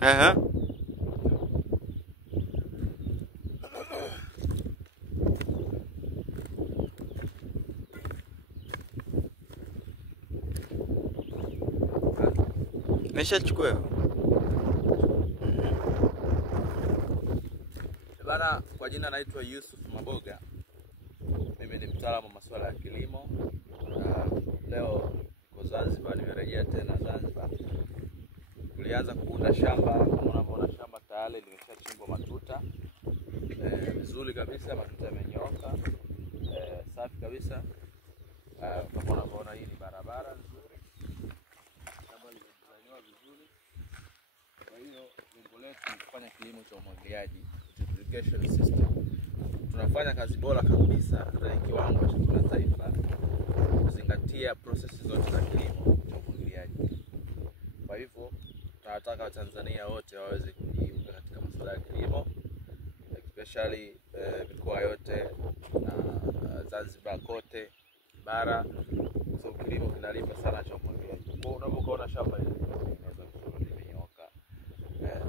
Aha. Nimeshachukua. Bana, kwa jina naitwa Yusuf Maboga. Mimi ni mtaalamu wa masuala ya kilimo. Leo kwa Zanzibar, nimerejea tena Zanzibar. Tulianza kuunda shamba, kama unavyoona shamba tayari limeshachimbwa matuta. Vizuri kabisa, matuta yamenyooka. Safi kabisa. Kama unavyoona hii ni barabara nzuri. Shamba limedesignwa vizuri. Kwa hiyo lengo letu ni kufanya kilimo cha umwagiliaji, irrigation system. Tunafanya kazi bora kabisa katika kiwango cha kimataifa kuzingatia processes zote za kilimo cha umwagiliaji. Kwa hivyo tunataka Watanzania wote waweze kujiunga katika masuala ya kilimo, especially mikoa yote na Zanzibar kote bara. So kilimo kinalipa sana cha umwagiliaji. Kwa unapoona shamba hili inaweza kusema limenyoka.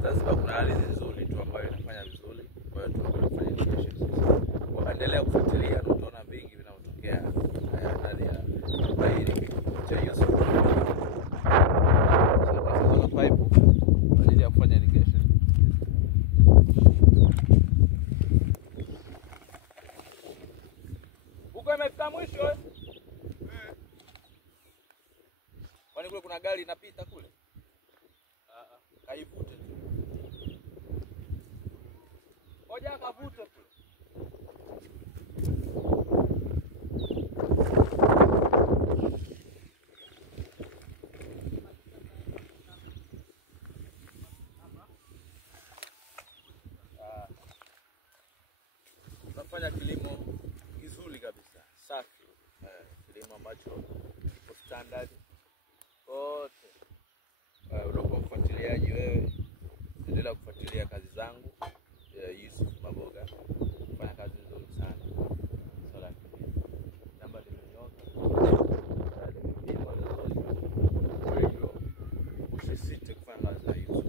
Zanzibar kuna hali nzuri tu ambayo inafanya vizuri. Kwa hiyo tunafanya irrigation system. Endelea kufuatilia na utaona vingi vinavyotokea ndani ya hili cha Yusuf. Sasa pipe kwa ajili ya kufanya irrigation. Huko imefika mwisho eh? Kwani kule kuna gari inapita kule? Kaivute tu. Ngoja akavute kule. Tunafanya kilimo kizuri kabisa, safi. Kilimo ambacho kipo standard. Wote unakuwa mfuatiliaji wewe, endelea kufuatilia kazi zangu. Yusuf Maboga fanya kazi nzuri sana. Sala namba limenyoka. Kwa hiyo usisite kufanya kazi za Yusuf.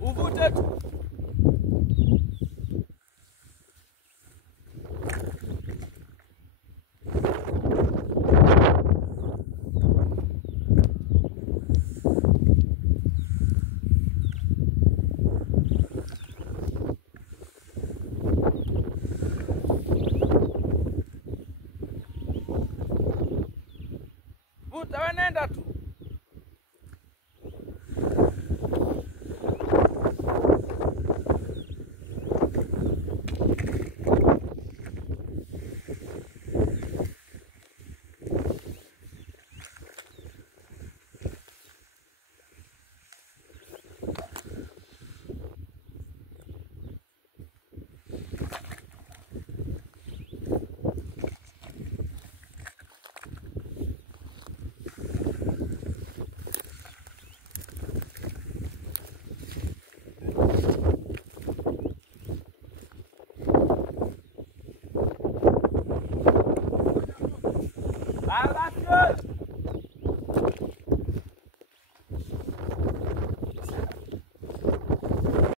Uvute tu.